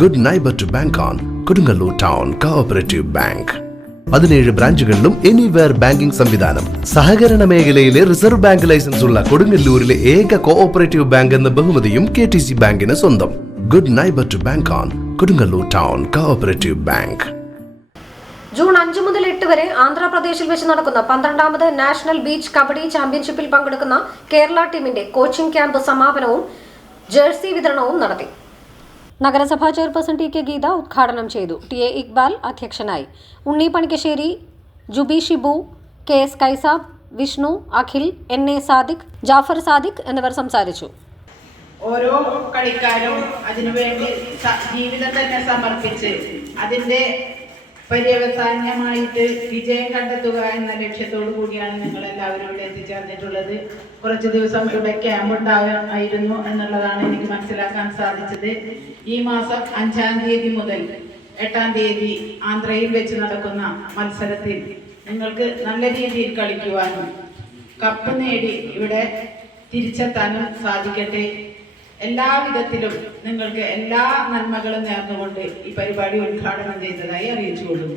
Good neighbour to bank on Kodungallur town cooperative bank. 17 ബ്രാഞ്ചുകളിലും anywhere banking സംവിധാനം. സഹകരണ മേഖലയിലെ റിസർവ് ബാങ്ക് ലൈസൻസ് ഉള്ള കൊടുങ്ങല്ലൂരിലെ ഏക കോഓപ്പറേറ്റീവ് ബാങ്ക് എന്ന ബഹുമതിയും KTC ബാങ്കിന് സ്വന്തം. Good neighbour to bank on Kodungallur town cooperative bank. June 5 മുതൽ 8 വരെ ആന്ധ്രാപ്രദേശിൽ വെച്ച് നടക്കുന്ന 12ാമത് നാഷണൽ ബീച്ച് കബഡി ചാമ്പ്യൻഷിപ്പിൽ പങ്കെടുക്കുന്ന കേരള ടീമിന്റെ കോച്ചിംഗ് ക്യാമ്പ് സമാപനവും ജേഴ്സി വിതരണവും നടത്തി. നഗരസഭാ ചെയർപേഴ്സൺ TK ഗീത ഉദ്ഘാടനം ചെയ്തു. TA ഇക്ബാൽ അധ്യക്ഷനായി. ഉണ്ണി പണിക്കശ്ശേരി, ജുബി ഷിബു, KS കൈസാബ്, വിഷ്ണു, അഖിൽ, NA സാദിഖ്, ജാഫർ സാദിഖ് എന്നിവർ സംസാരിച്ചു. ഓരോ കളിക്കാരും അതിനുവേണ്ടി ജീവിതം തന്നെ സമർപ്പിച്ച് അതിന്റെ പര്യവസാനമായിട്ട് വിജയം കണ്ടെത്തുക എന്ന ലക്ഷ്യത്തോടു കൂടിയാണ് നിങ്ങൾ എല്ലാവരും ഇവിടെ എത്തിച്ചേർന്നിട്ടുള്ളത്. കുറച്ച് ദിവസം ഇവിടെ ക്യാമ്പ് ഉണ്ടായിരുന്നു എന്നുള്ളതാണ് എനിക്ക് മനസ്സിലാക്കാൻ സാധിച്ചത്. ഈ മാസം 5-ാം തീയതി മുതൽ 8-ാം തീയതി ആന്ധ്രയിൽ വെച്ച് നടക്കുന്ന മത്സരത്തിൽ നിങ്ങൾക്ക് നല്ല രീതിയിൽ കളിക്കുവാനും കപ്പ് നേടി ഇവിടെ തിരിച്ചെത്താനും സാധിക്കട്ടെ. എല്ലാവിധത്തിലും നിങ്ങൾക്ക് എല്ലാ നന്മകളും നേർന്നുകൊണ്ട് ഈ പരിപാടി ഉദ്ഘാടനം ചെയ്തതായി അറിയിച്ചു കൊള്ളുന്നു.